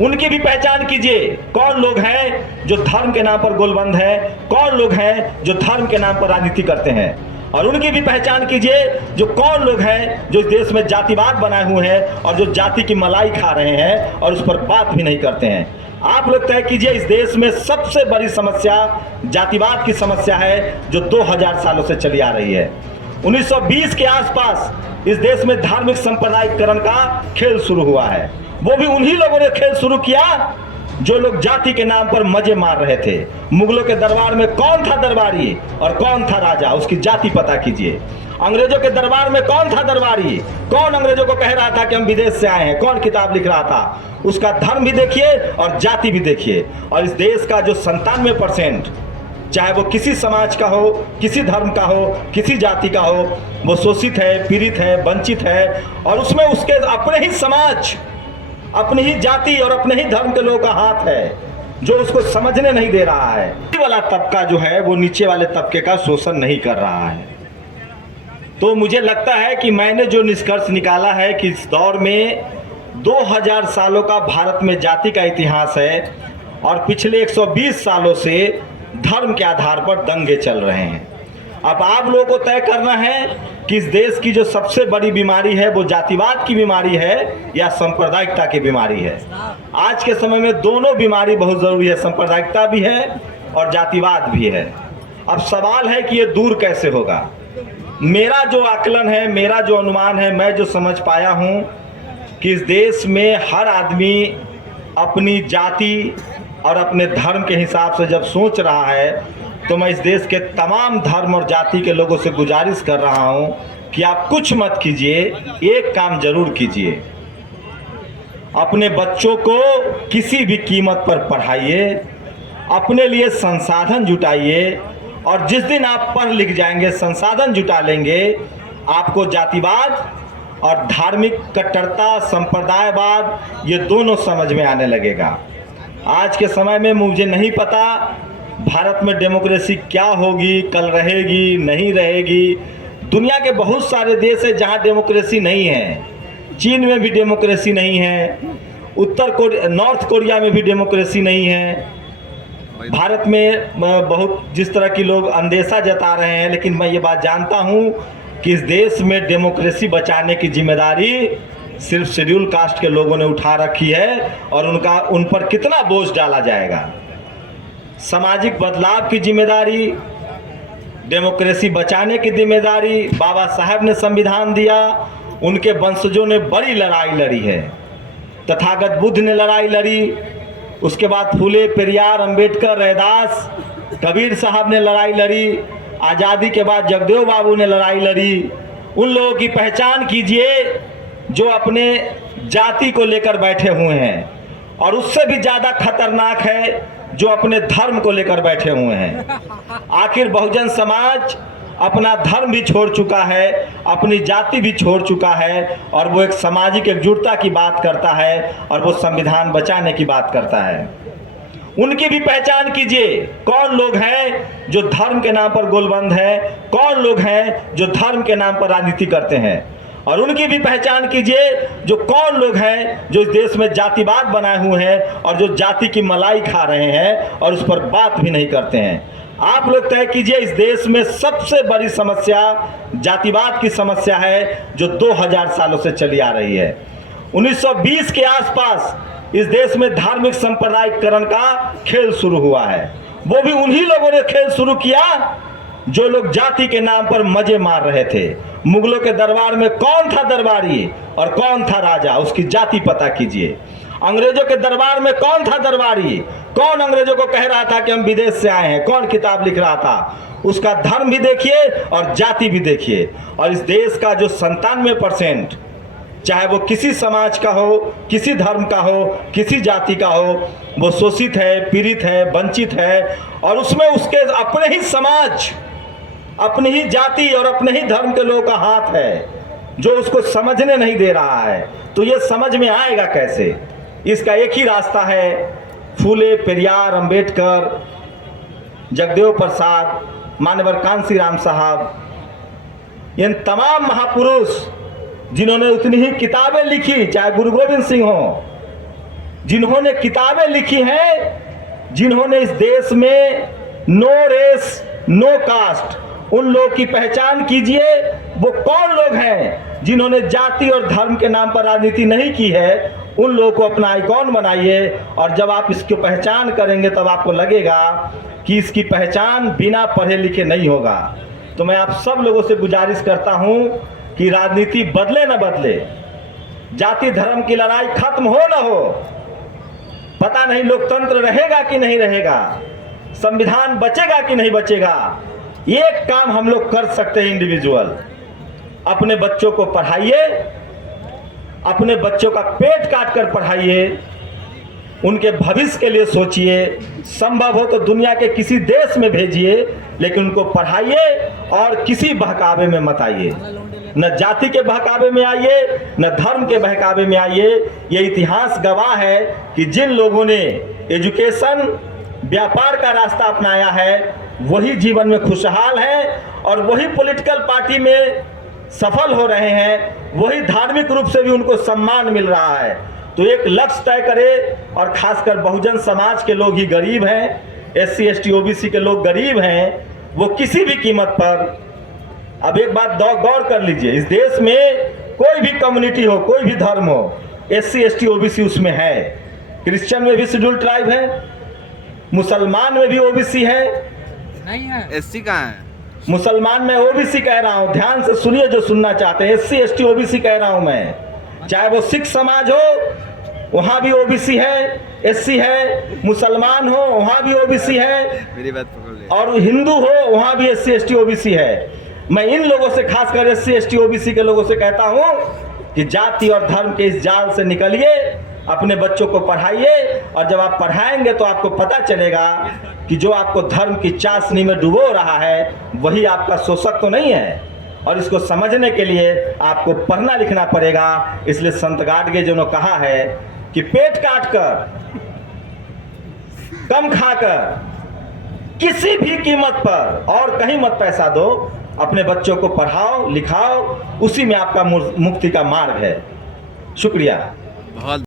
उनकी भी पहचान कीजिए। कौन लोग हैं जो धर्म के नाम पर गोलबंद है, कौन लोग हैं जो धर्म के नाम पर राजनीति करते हैं। और उनकी भी पहचान कीजिए जो कौन लोग हैं जो इस देश में जातिवाद बनाए हुए हैं और जो जाति की मलाई खा रहे हैं और उस पर बात भी नहीं करते हैं। आप लोग तय कीजिए, इस देश में सबसे बड़ी समस्या जातिवाद की समस्या है जो 2000 सालों से चली आ रही है। 1920 के आसपास इस देश में धार्मिक सांप्रदायिकरण का खेल शुरू हुआ है। वो भी उन्हीं लोगों ने खेल शुरू किया जो लोग जाति के नाम पर मजे मार रहे थे। मुगलों के दरबार में कौन था दरबारी और कौन था राजा, उसकी जाति पता कीजिए। अंग्रेजों के दरबार में कौन था दरबारी, कौन अंग्रेजों को कह रहा था कि हम विदेश से आए हैं, कौन किताब लिख रहा था, उसका धर्म भी देखिए और जाति भी देखिए। और इस देश का जो 97%, चाहे वो किसी समाज का हो, किसी धर्म का हो, किसी जाति का हो, वो शोषित है, पीड़ित है, वंचित है। और उसमें उसके अपने ही समाज, अपनी ही जाति और अपने ही धर्म के लोगों का हाथ है जो उसको समझने नहीं दे रहा है। नीचे वाला तबका जो है वो नीचे वाले तबके का शोषण नहीं कर रहा है। तो मुझे लगता है कि मैंने जो निष्कर्ष निकाला है कि इस दौर में 2000 सालों का भारत में जाति का इतिहास है और पिछले 120 सालों से धर्म के आधार पर दंगे चल रहे हैं। अब आप लोगों को तय करना है कि इस देश की जो सबसे बड़ी बीमारी है वो जातिवाद की बीमारी है या सांप्रदायिकता की बीमारी है। आज के समय में दोनों बीमारी बहुत ज़रूरी है, सांप्रदायिकता भी है और जातिवाद भी है। अब सवाल है कि ये दूर कैसे होगा। मेरा जो आकलन है, मेरा जो अनुमान है, मैं जो समझ पाया हूँ कि इस देश में हर आदमी अपनी जाति और अपने धर्म के हिसाब से जब सोच रहा है, तो मैं इस देश के तमाम धर्म और जाति के लोगों से गुजारिश कर रहा हूं कि आप कुछ मत कीजिए, एक काम जरूर कीजिए। अपने बच्चों को किसी भी कीमत पर पढ़ाइए, अपने लिए संसाधन जुटाइए और जिस दिन आप पढ़ लिख जाएंगे, संसाधन जुटा लेंगे, आपको जातिवाद और धार्मिक कट्टरता, संप्रदायवाद, ये दोनों समझ में आने लगेगा। आज के समय में मुझे नहीं पता भारत में डेमोक्रेसी क्या होगी, कल रहेगी नहीं रहेगी। दुनिया के बहुत सारे देश है जहां डेमोक्रेसी नहीं है। चीन में भी डेमोक्रेसी नहीं है, नॉर्थ कोरिया में भी डेमोक्रेसी नहीं है। भारत में बहुत जिस तरह की लोग अंदेशा जता रहे हैं, लेकिन मैं ये बात जानता हूं कि इस देश में डेमोक्रेसी बचाने की जिम्मेदारी सिर्फ शेड्यूल कास्ट के लोगों ने उठा रखी है और उन पर कितना बोझ डाला जाएगा। सामाजिक बदलाव की जिम्मेदारी, डेमोक्रेसी बचाने की जिम्मेदारी बाबा साहब ने संविधान दिया, उनके वंशजों ने बड़ी लड़ाई लड़ी है। तथागत बुद्ध ने लड़ाई लड़ी, उसके बाद फूले, पेरियार, अंबेडकर, रैदास, कबीर साहब ने लड़ाई लड़ी, आज़ादी के बाद जगदेव बाबू ने लड़ाई लड़ी। उन लोगों की पहचान कीजिए जो अपने जाति को लेकर बैठे हुए हैं, और उससे भी ज़्यादा खतरनाक है जो अपने धर्म को लेकर बैठे हुए हैं। आखिर बहुजन समाज अपना धर्म भी छोड़ चुका है, अपनी जाति भी छोड़ चुका है, और वो एक सामाजिक एकजुटता की बात करता है और वो संविधान बचाने की बात करता है। उनकी भी पहचान कीजिए। कौन लोग हैं जो धर्म के नाम पर गोलबंद है, कौन लोग हैं जो धर्म के नाम पर राजनीति करते हैं। और उनकी भी पहचान कीजिए जो कौन लोग हैं जो इस देश में जातिवाद बनाए हुए हैं और जो जाति की मलाई खा रहे हैं और उस पर बात भी नहीं करते हैं। आप लोग तय कीजिए, इस देश में सबसे बड़ी समस्या जातिवाद की समस्या है जो 2000 सालों से चली आ रही है। 1920 के आसपास इस देश में धार्मिक सांप्रदायिकरण का खेल शुरू हुआ है। वो भी उन्हीं लोगों ने खेल शुरू किया जो लोग जाति के नाम पर मजे मार रहे थे। मुगलों के दरबार में कौन था दरबारी और कौन था राजा, उसकी जाति पता कीजिए। अंग्रेजों के दरबार में कौन था दरबारी, कौन अंग्रेजों को कह रहा था कि हम विदेश से आए हैं, कौन किताब लिख रहा था, उसका धर्म भी देखिए और जाति भी देखिए। और इस देश का जो 97%, चाहे वो किसी समाज का हो, किसी धर्म का हो, किसी जाति का हो, वो शोषित है, पीड़ित है, वंचित है। और उसमें उसके अपने ही समाज, अपनी ही जाति और अपने ही धर्म के लोगों का हाथ है जो उसको समझने नहीं दे रहा है। तो ये समझ में आएगा कैसे? इसका एक ही रास्ता है, फूले, पेरियार, अंबेडकर, जगदेव प्रसाद, मानवर कांसीराम साहब, इन तमाम महापुरुष जिन्होंने उतनी ही किताबें लिखी, चाहे गुरु गोविंद सिंह हो, जिन्होंने किताबें लिखी हैं, जिन्होंने इस देश में नो रेस नो कास्ट, उन लोग की पहचान कीजिए। वो कौन लोग हैं जिन्होंने जाति और धर्म के नाम पर राजनीति नहीं की है, उन लोगों को अपना आइकॉन बनाइए। और जब आप इसकी पहचान करेंगे तब आपको लगेगा कि इसकी पहचान बिना पढ़े लिखे नहीं होगा। तो मैं आप सब लोगों से गुजारिश करता हूं कि राजनीति बदले न बदले, जाति धर्म की लड़ाई खत्म हो न हो, पता नहीं लोकतंत्र रहेगा कि नहीं रहेगा, संविधान बचेगा कि नहीं बचेगा। एक काम हम लोग कर सकते हैं इंडिविजुअल, अपने बच्चों को पढ़ाइए, अपने बच्चों का पेट काट कर पढ़ाइए, उनके भविष्य के लिए सोचिए। संभव हो तो दुनिया के किसी देश में भेजिए, लेकिन उनको पढ़ाइए और किसी बहकावे में मत आइए। न जाति के बहकावे में आइए, न धर्म के बहकावे में आइए। ये इतिहास गवाह है कि जिन लोगों ने एजुकेशन व्यापार का रास्ता अपनाया है वही जीवन में खुशहाल हैं और वही पॉलिटिकल पार्टी में सफल हो रहे हैं, वही धार्मिक रूप से भी उनको सम्मान मिल रहा है। तो एक लक्ष्य तय करें, और खासकर बहुजन समाज के लोग ही गरीब हैं, SC ST OBC के लोग गरीब हैं, वो किसी भी कीमत पर। अब एक बात गौर कर लीजिए, इस देश में कोई भी कम्युनिटी हो, कोई भी धर्म हो, SC ST OBC उसमें है। क्रिश्चियन में भी शेड्यूल ट्राइब है, मुसलमान में भी OBC है, नहीं है। SC कहाँ है? मुसलमान में OBC कह रहा हूं, ध्यान से सुनिए जो सुनना चाहते हैं। SC ST OBC कह रहा हूं मैं। चाहे वो सिख समाज हो वहां भी OBC है, SC है, मुसलमान हो वहां भी OBC है, मेरी बात पकड़ ले, और हिंदू हो वहां भी SC ST OBC है। मैं इन लोगों से, खासकर SC ST OBC के लोगों से कहता हूं कि जाति और धर्म के इस जाल से निकलिए, अपने बच्चों को पढ़ाइए। और जब आप पढ़ाएंगे तो आपको पता चलेगा कि जो आपको धर्म की चाशनी में डुबो रहा है वही आपका शोषक तो नहीं है। और इसको समझने के लिए आपको पढ़ना लिखना पड़ेगा। इसलिए संत गाडगे जी ने कहा है कि पेट काट कर, कम खाकर, किसी भी कीमत पर और कहीं मत पैसा दो, अपने बच्चों को पढ़ाओ लिखाओ, उसी में आपका मुक्ति का मार्ग है। शुक्रिया। बहुत